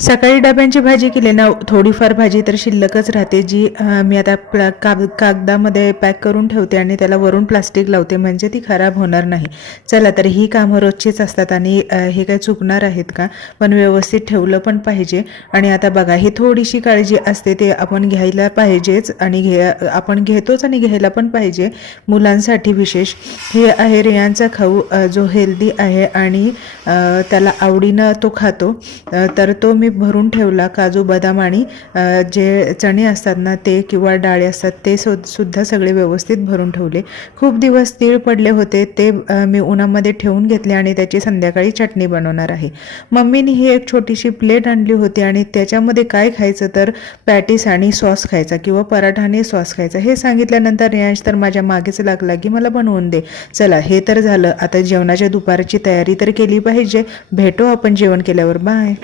सकाळी डब्यांची भाजी केली ना, थोडीफार भाजी तर शिल्लकच राहते, जी मी आता कागदामध्ये पॅक करून ठेवते आणि त्याला वरून प्लास्टिक लावते, म्हणजे ती खराब होणार नाही. चला तर ही कामं रोजचीच असतात आणि हे काय चुकणार आहेत का? पण व्यवस्थित ठेवलं पण पाहिजे. आणि आता बघा, ही थोडीशी काळजी असते, ते आपण घ्यायला पाहिजेच आणि आपण घेतोच आणि घ्यायला पण पाहिजे. मुलांसाठी विशेष हे आहे रियांचा खाऊ, जो हेल्दी आहे आणि त्याला आवडीनं तो खातो. तर तो मी भरून ठेवला. काजू बदाम आणि जे चणे असतात ना ते, किंवा डाळे असतात ते सुद्धा सगळे व्यवस्थित भरून ठेवले. खूप दिवस तीळ पडले होते, ते मी उन्हामध्ये ठेवून घेतले आणि त्याची संध्याकाळी चटणी बनवणार आहे. मम्मीने ही एक छोटीशी प्लेट आणली होती आणि त्याच्यामध्ये काय खायचं तर पॅटीस आणि सॉस खायचा किंवा पराठा आणि सॉस खायचा, हे सांगितल्यानंतर रियांश तर माझ्या मागेच लागला की मला बनवून दे. चला हे तर झालं, आता जेवणाच्या दुपारची तयारी तर केली पाहिजे. भेटू आपण जेवण केल्यावर. बाय.